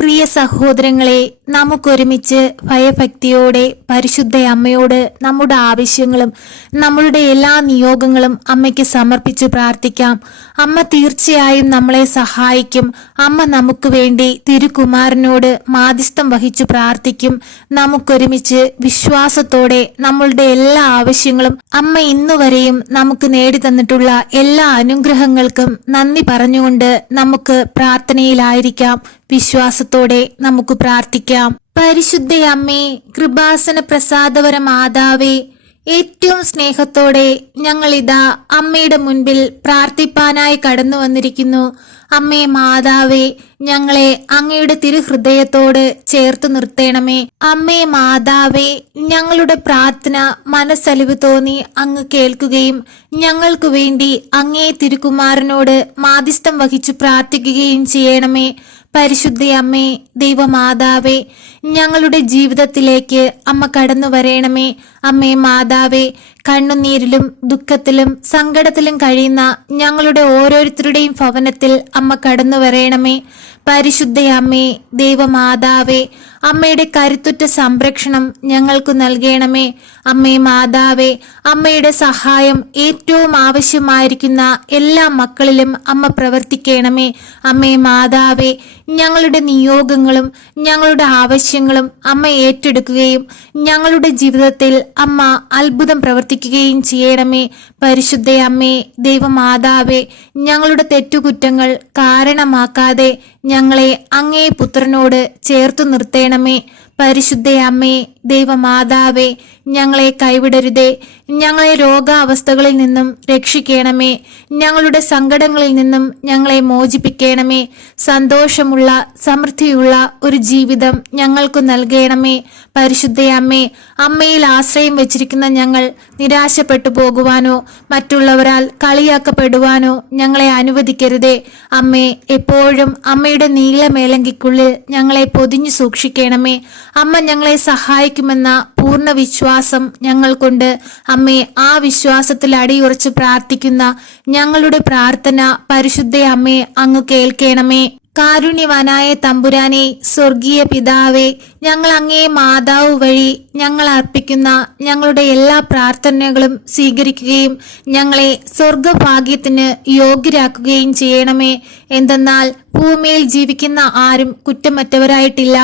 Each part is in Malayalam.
പ്രിയ സഹോദരങ്ങളെ നമുക്കൊരുമിച്ച് ഭയഭക്തിയോടെ പരിശുദ്ധ അമ്മയോട് നമ്മുടെ ആവശ്യങ്ങളും നമ്മളുടെ എല്ലാ നിയോഗങ്ങളും അമ്മയ്ക്ക് സമർപ്പിച്ച് പ്രാർത്ഥിക്കാം. അമ്മ തീർച്ചയായും നമ്മളെ സഹായിക്കും. അമ്മ നമുക്ക് വേണ്ടി തിരുകുമാരനോട് മാധ്യസ്ഥം വഹിച്ചു പ്രാർത്ഥിക്കും. നമുക്കൊരുമിച്ച് വിശ്വാസത്തോടെ നമ്മളുടെ എല്ലാ ആവശ്യങ്ങളും അമ്മ ഇന്നുവരെയും നമുക്ക് നേടി തന്നിട്ടുള്ള എല്ലാ അനുഗ്രഹങ്ങൾക്കും നന്ദി പറഞ്ഞുകൊണ്ട് നമുക്ക് പ്രാർത്ഥനയിലായിരിക്കാം. വിശ്വാസത്തോടെ നമുക്ക് പ്രാർത്ഥിക്കാം. പരിശുദ്ധ അമ്മേ കൃപാസന പ്രസാദവര മാതാവേ ഏറ്റവും സ്നേഹത്തോടെ ഞങ്ങൾ ഇതാ അമ്മയുടെ മുൻപിൽ പ്രാർത്ഥിപ്പാനായി കടന്നു വന്നിരിക്കുന്നു. അമ്മേ മാതാവേ ഞങ്ങളെ അങ്ങയുടെ തിരുഹൃദയത്തോട് ചേർത്ത് നിർത്തേണമേ. അമ്മേ മാതാവേ ഞങ്ങളുടെ പ്രാർത്ഥന മനസ്സലിവ് തോന്നി അങ്ങ് കേൾക്കുകയും ഞങ്ങൾക്കു വേണ്ടി അങ്ങേ തിരുകുമാരനോട് മാധ്യസ്ഥം വഹിച്ചു പ്രാർത്ഥിക്കുകയും ചെയ്യണമേ. പരിശുദ്ധ അമ്മേ ദൈവമാതാവേ ഞങ്ങളുടെ ജീവിതത്തിലേക്ക് അമ്മ കടന്നു വരേണമേ. അമ്മേ മാതാവേ കണ്ണുനീരിലും ദുഃഖത്തിലും സങ്കടത്തിലും കഴിയുന്ന ഞങ്ങളുടെ ഓരോരുത്തരുടെയും ഭവനത്തിൽ അമ്മ കടന്നു വരേണമേ. പരിശുദ്ധയമ്മേ ദൈവമാതാവേ അമ്മയുടെ കരുത്തുറ്റ സംരക്ഷണം ഞങ്ങൾക്ക് നൽകണമേ. അമ്മേ മാതാവേ അമ്മയുടെ സഹായം ഏറ്റവും ആവശ്യമായിരിക്കുന്ന എല്ലാ മക്കളിലും അമ്മ പ്രവർത്തിക്കണമേ. അമ്മേ മാതാവേ ഞങ്ങളുടെ നിയോഗങ്ങളും ഞങ്ങളുടെ ആവശ്യങ്ങളും അമ്മ ഏറ്റെടുക്കുകയും ഞങ്ങളുടെ ജീവിതത്തിൽ അമ്മ അത്ഭുതം പ്രവർത്തിക്കുകയും ചെയ്യണമേ. പരിശുദ്ധ അമ്മേ ദൈവമാതാവേ ഞങ്ങളുടെ തെറ്റുകുറ്റങ്ങൾ കാരണമാക്കാതെ ഞങ്ങളെ അങ്ങേ പുത്രനോട് ചേർത്തു നിർത്തേണമേ. പരിശുദ്ധ അമ്മേ ദൈവമാതാവേ ഞങ്ങളെ കൈവിടരുതേ. ഞങ്ങളെ രോഗാവസ്ഥകളിൽ നിന്നും രക്ഷിക്കണമേ. ഞങ്ങളുടെ സങ്കടങ്ങളിൽ നിന്നും ഞങ്ങളെ മോചിപ്പിക്കണമേ. സന്തോഷമുള്ള സമൃദ്ധിയുള്ള ഒരു ജീവിതം ഞങ്ങൾക്ക് നൽകണമേ. പരിശുദ്ധയമ്മേ അമ്മയിൽ ആശ്രയം വെച്ചിരിക്കുന്ന ഞങ്ങൾ നിരാശപ്പെട്ടു പോകുവാനോ മറ്റുള്ളവരാൽ കളിയാക്കപ്പെടുവാനോ ഞങ്ങളെ അനുവദിക്കരുതേ. അമ്മേ എപ്പോഴും അമ്മയുടെ നീലമേലങ്കിക്കുള്ളിൽ ഞങ്ങളെ പൊതിഞ്ഞു സൂക്ഷിക്കണമേ. അമ്മ ഞങ്ങളെ സഹായിക്കുമെന്ന പൂർണ വിശ്വാസം ഞങ്ങൾക്കുണ്ട്. അമ്മേ ആ വിശ്വാസത്തിൽ അടിയുറച്ച് പ്രാർത്ഥിക്കുന്ന ഞങ്ങളുടെ പ്രാർത്ഥന പരിശുദ്ധ അമ്മേ അങ്ങ് കേൾക്കണമേ. കാരുണ്യവാനായ തമ്പുരാനെ സ്വർഗീയ പിതാവെ ഞങ്ങൾ അങ്ങേ മാതാവ് വഴി ഞങ്ങൾ അർപ്പിക്കുന്ന ഞങ്ങളുടെ എല്ലാ പ്രാർത്ഥനകളും സ്വീകരിക്കുകയും ഞങ്ങളെ സ്വർഗഭാഗ്യത്തിന് യോഗ്യരാക്കുകയും ചെയ്യണമേ എന്തെന്നാൽ ഭൂമിയിൽ ജീവിക്കുന്ന ആരും കുറ്റമറ്റവരായിട്ടില്ല.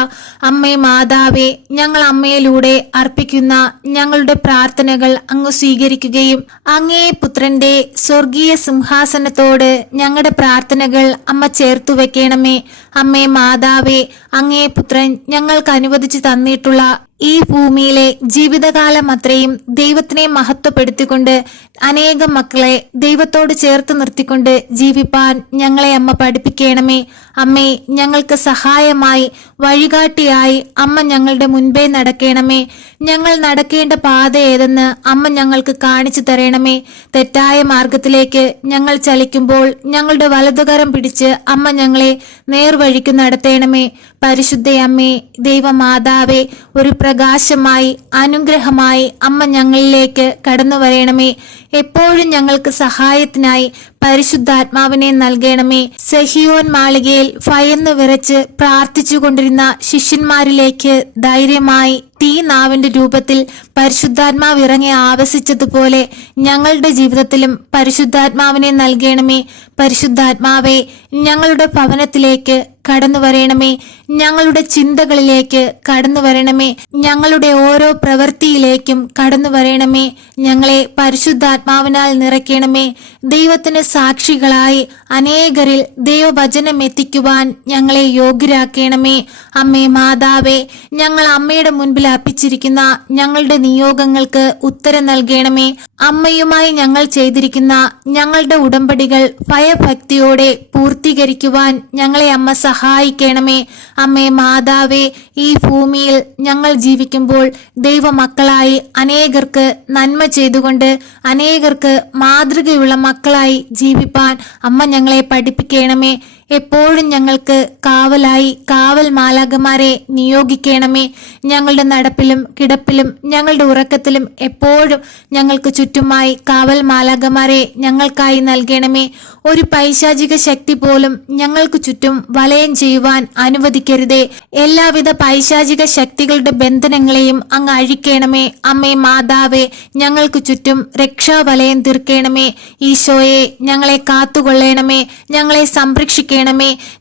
അമ്മേ മാതാവേ ഞങ്ങൾ അമ്മയിലൂടെ അർപ്പിക്കുന്ന ഞങ്ങളുടെ പ്രാർത്ഥനകൾ അങ്ങ് സ്വീകരിക്കുകയും അങ്ങേ പുത്രന്റെ സ്വർഗീയ സിംഹാസനത്തോട് ഞങ്ങളുടെ പ്രാർത്ഥനകൾ അമ്മ ചേർത്തു വെക്കണമേ. അമ്മേ മാതാവേ അങ്ങേ പുത്രൻ ഞങ്ങൾക്ക് അനുവദിച്ചു തന്നിട്ടുള്ള ഈ ഭൂമിയിലെ ജീവിതകാലം അത്രയും ദൈവത്തിനെ മഹത്വപ്പെടുത്തിക്കൊണ്ട് അനേകം മക്കളെ ദൈവത്തോട് ചേർത്ത് നിർത്തിക്കൊണ്ട് ജീവിപ്പാൻ ഞങ്ങളെ അമ്മ പഠിപ്പിക്കണമേ. അമ്മേ ഞങ്ങൾക്ക് സഹായമായി വഴികാട്ടിയായി അമ്മ ഞങ്ങളുടെ മുൻപേ നടക്കണമേ. ഞങ്ങൾ നടക്കേണ്ട പാത ഏതെന്ന് അമ്മ ഞങ്ങൾക്ക് കാണിച്ചു തരണമേ. തെറ്റായ മാർഗത്തിലേക്ക് ഞങ്ങൾ ചലിക്കുമ്പോൾ ഞങ്ങളുടെ വലതുകരം പിടിച്ച് അമ്മ ഞങ്ങളെ നേർവഴിക്ക് നടത്തേണമേ. പരിശുദ്ധയമ്മേ ദൈവമാതാവേ ഒരു പ്രകാശമായി അനുഗ്രഹമായി അമ്മ ഞങ്ങളിലേക്ക് കടന്നു വരേണമേ എപ്പോഴും ഞങ്ങൾക്ക് സഹായത്തിനായി പരിശുദ്ധാത്മാവിനെ നൽകണമേ. സഹിയോൻ മാളികയിൽ ഭയന്ന് വിറച്ച് പ്രാർത്ഥിച്ചുകൊണ്ടിരുന്ന ശിഷ്യന്മാരിലേക്ക് ധൈര്യമായി തീ നാവിന്റെ രൂപത്തിൽ പരിശുദ്ധാത്മാവ് ഇറങ്ങി ആവസിച്ചതുപോലെ ഞങ്ങളുടെ ജീവിതത്തിലും പരിശുദ്ധാത്മാവിനെ നൽകണമേ. പരിശുദ്ധാത്മാവെ ഞങ്ങളുടെ ഭവനത്തിലേക്ക് കടന്നു വരണമേ ഞങ്ങളുടെ ചിന്തകളിലേക്ക് കടന്നു വരണമേ. ഞങ്ങളുടെ ഓരോ പ്രവൃത്തിയിലേക്കും കടന്നു വരണമേ. ഞങ്ങളെ പരിശുദ്ധാത്മാവിനാൽ നിറയ്ക്കണമേ. ദൈവത്തിന് സാക്ഷികളായി അനേകരിൽ ദൈവവചനം എത്തിക്കുവാൻ ഞങ്ങളെ യോഗ്യരാക്കണമേ. അമ്മേ മാതാവേ ഞങ്ങൾ അമ്മയുടെ മുൻപിൽ അർപ്പിച്ചിരിക്കുന്ന ഞങ്ങളുടെ നിയോഗങ്ങൾക്ക് ഉത്തരം നൽകണമേ. അമ്മയുമായി ഞങ്ങൾ ചെയ്തിരിക്കുന്ന ഞങ്ങളുടെ ഉടമ്പടികൾ ഭയഭക്തിയോടെ പൂർത്തീകരിക്കുവാൻ ഞങ്ങളെ അമ്മ സഹായിക്കണമേ. അമ്മേ മാതാവേ ഈ ഭൂമിയിൽ ഞങ്ങൾ ജീവിക്കുമ്പോൾ ദൈവമക്കളായി അനേകർക്ക് നന്മ ചെയ്തുകൊണ്ട് അനേകർക്ക് മാതൃകയുള്ള മക്കളായി ജീവിപ്പാൻ അമ്മ ഞങ്ങളെ പഠിപ്പിക്കണമേ. എപ്പോഴും ഞങ്ങൾക്ക് കാവലായി കാവൽ മാലാകമാരെ നിയോഗിക്കണമേ. ഞങ്ങളുടെ നടപ്പിലും കിടപ്പിലും ഞങ്ങളുടെ ഉറക്കത്തിലും എപ്പോഴും ഞങ്ങൾക്ക് ചുറ്റുമായി കാവൽ മാലാകമാരെ ഞങ്ങൾക്കായി നൽകണമേ. ഒരു പൈശാചിക ശക്തി പോലും ഞങ്ങൾക്ക് ചുറ്റും വലയം ചെയ്യുവാൻ അനുവദിക്കരുതേ. എല്ലാവിധ പൈശാചിക ശക്തികളുടെ ബന്ധനങ്ങളെയും അങ്ങ് അഴിക്കണമേ. അമ്മേ മാതാവേ ഞങ്ങൾക്ക് ചുറ്റും രക്ഷാവലയം തീർക്കണമേ. ഈശോയെ ഞങ്ങളെ കാത്തുകൊള്ളണമേ. ഞങ്ങളെ സംരക്ഷിക്കണമേ.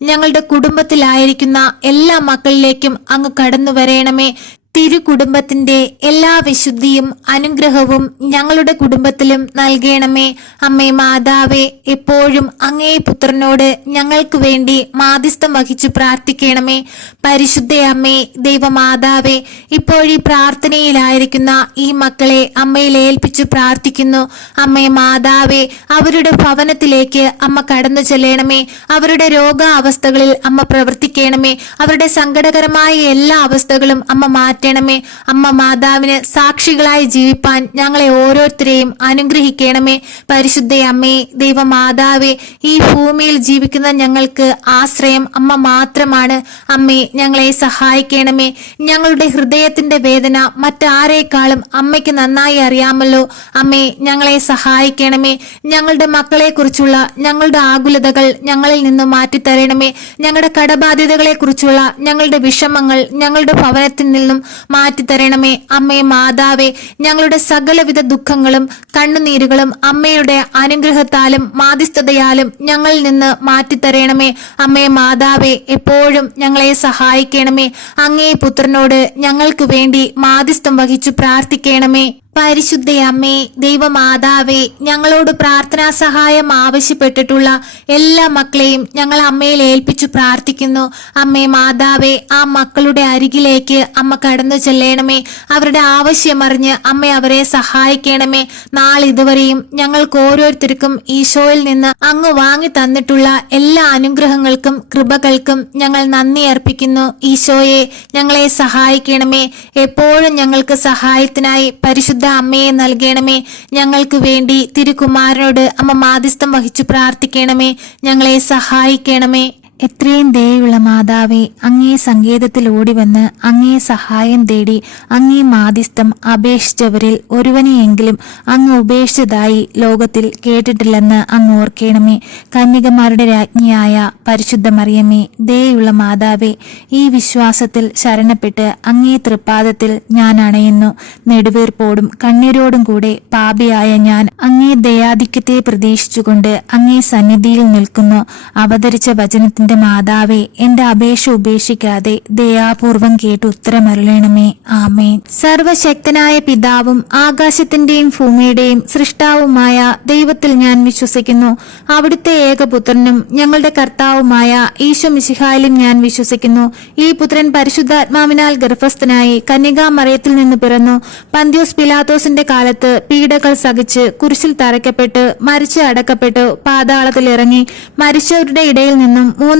ഞങ്ങളുടെ കുടുംബത്തിലായിരിക്കുന്ന എല്ലാ മക്കളിലേക്കും അങ്ങ് കടന്നു വരയണമേ തിരുകുടുംബത്തിന്റെ എല്ലാ വിശുദ്ധിയും അനുഗ്രഹവും ഞങ്ങളുടെ കുടുംബത്തിലും നൽകണമേ. അമ്മേ മാതാവേ എപ്പോഴും അങ്ങേ പുത്രനോട് ഞങ്ങൾക്ക് വേണ്ടി മാധ്യസ്ഥം വഹിച്ചു പ്രാർത്ഥിക്കണമേ. പരിശുദ്ധ അമ്മേ ദൈവമാതാവേ ഇപ്പോഴീ പ്രാർത്ഥനയിലായിരിക്കുന്ന ഈ മക്കളെ അമ്മയിൽ ഏൽപ്പിച്ചു പ്രാർത്ഥിക്കുന്നു. അമ്മേ മാതാവേ അവരുടെ ഭവനത്തിലേക്ക് അമ്മ കടന്നു ചെല്ലണമേ. അവരുടെ രോഗാവസ്ഥകളിൽ അമ്മ പ്രവർത്തിക്കണമേ. അവരുടെ സങ്കടകരമായ എല്ലാ അവസ്ഥകളും അമ്മ മാറ്റണമേ അമ്മ മാതാവിന് സാക്ഷികളായി ജീവിപ്പാൻ ഞങ്ങളെ ഓരോരുത്തരെയും അനുഗ്രഹിക്കണമേ. പരിശുദ്ധ അമ്മേ ദൈവമാതാവേ ഈ ഭൂമിയിൽ ജീവിക്കുന്ന ഞങ്ങൾക്ക് ആശ്രയം അമ്മ മാത്രമാണ്. അമ്മേ ഞങ്ങളെ സഹായിക്കണമേ. ഞങ്ങളുടെ ഹൃദയത്തിന്റെ വേദന മറ്റാരേക്കാളും അമ്മയ്ക്ക് നന്നായി അറിയാമല്ലോ. അമ്മേ ഞങ്ങളെ സഹായിക്കണമേ. ഞങ്ങളുടെ മക്കളെ കുറിച്ചുള്ള ഞങ്ങളുടെ ആകുലതകൾ ഞങ്ങളിൽ നിന്ന് മാറ്റിത്തരണമേ. ഞങ്ങളുടെ കടബാധ്യതകളെ കുറിച്ചുള്ള ഞങ്ങളുടെ വിഷമങ്ങൾ ഞങ്ങളുടെ ഭവനത്തിൽ നിന്നും മാറ്റിത്തരണമേ. അമ്മേ മാതാവേ ഞങ്ങളുടെ സകലവിധ ദുഃഖങ്ങളും കണ്ണുനീരുകളും അമ്മയുടെ അനുഗ്രഹത്താലും മാധ്യസ്ഥതയാലും ഞങ്ങളിൽ നിന്ന് മാറ്റിത്തരണമേ. അമ്മേ മാതാവേ എപ്പോഴും ഞങ്ങളെ സഹായിക്കണമേ. അങ്ങേ പുത്രനോട് ഞങ്ങൾക്ക് വേണ്ടി മാധ്യസ്ഥം വഹിച്ചു പ്രാർത്ഥിക്കണമേ. പരിശുദ്ധ അമ്മേ ദൈവമാതാവേ ഞങ്ങളോട് പ്രാർത്ഥനാ സഹായം ആവശ്യപ്പെട്ടിട്ടുള്ള എല്ലാ മക്കളെയും ഞങ്ങൾ അമ്മയിൽ ഏൽപ്പിച്ചു പ്രാർത്ഥിക്കുന്നു. അമ്മേ മാതാവേ ആ മക്കളുടെ അരികിലേക്ക് അമ്മ കടന്നു ചെല്ലണമേ. അവരുടെ ആവശ്യമറിഞ്ഞ് അമ്മ അവരെ സഹായിക്കണമേ. നാളിതുവരെയും ഞങ്ങൾക്ക് ഓരോരുത്തർക്കും ഈശോയിൽ നിന്ന് അങ്ങ് വാങ്ങി തന്നിട്ടുള്ള എല്ലാ അനുഗ്രഹങ്ങൾക്കും കൃപകൾക്കും ഞങ്ങൾ നന്ദി അർപ്പിക്കുന്നു. ഈശോയെ ഞങ്ങളെ സഹായിക്കണമേ. എപ്പോഴും ഞങ്ങൾക്ക് സഹായത്തിനായി പരിശുദ്ധ അമ്മയെ നൽകണമേ. ഞങ്ങൾക്ക് വേണ്ടി തിരുകുമാരനോട് അമ്മ മാധ്യസ്ഥം വഹിച്ചു പ്രാർത്ഥിക്കണമേ. ഞങ്ങളെ സഹായിക്കണമേ. എത്രയും ദയുള്ള മാതാവേ അങ്ങേ സങ്കേതത്തിൽ ഓടിവന്ന് അങ്ങേ സഹായം തേടി അങ്ങേ മാധ്യസ്ഥം അപേക്ഷിച്ചവരിൽ ഒരുവനെയെങ്കിലും അങ്ങ് ഉപേക്ഷിച്ചതായി ലോകത്തിൽ കേട്ടിട്ടില്ലെന്ന് അങ്ങ് ഓർക്കണമേ. കന്യകമാരുടെ രാജ്ഞിയായ പരിശുദ്ധ മറിയമേ ദയുള്ള മാതാവേ ഈ വിശ്വാസത്തിൽ ശരണപ്പെട്ട് അങ്ങേ തൃപ്പാദത്തിൽ ഞാൻ അണയുന്നു. നെടുവീർപ്പോടും കണ്ണീരോടും കൂടെ പാപിയായ ഞാൻ അങ്ങേ ദയാധിക്യത്തെ പ്രതീക്ഷിച്ചുകൊണ്ട് അങ്ങേ സന്നിധിയിൽ നിൽക്കുന്നു. അവതരിച്ച വചനത്തിന്റെ മാതാവേ എന്റെ അപേക്ഷ ഉപേക്ഷിക്കാതെ ദയാപൂർവം കേട്ട് ഉത്തരമരുളണമേ. ആമേൻ. സർവശക്തനായ പിതാവും ആകാശത്തിന്റെയും ഭൂമിയുടെയും സൃഷ്ടാവുമായ ദൈവത്തിൽ ഞാൻ വിശ്വസിക്കുന്നു. അവിടുത്തെ ഏകപുത്രനും ഞങ്ങളുടെ കർത്താവുമായ ഈശോ മിശിഹായിലും ഞാൻ വിശ്വസിക്കുന്നു. ഈ പുത്രൻ പരിശുദ്ധാത്മാവിനാൽ ഗർഭസ്ഥനായി കന്യകാമറയത്തിൽ നിന്ന് പിറന്നു. പന്ത്യോസ് പിലാത്തോസിന്റെ കാലത്ത് പീഡകൾ സഹിച്ച് കുരിശിൽ തറയ്ക്കപ്പെട്ട് മരിച്ച് അടക്കപ്പെട്ട് പാതാളത്തിൽ ഇറങ്ങി മരിച്ചവരുടെ ഇടയിൽ നിന്നും മൂന്നാം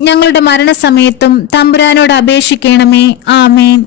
ഞങ്ങളുടെ മരണസമയത്തും തമ്പുരാനോട് അപേക്ഷിക്കണമേ. ആമേൻ.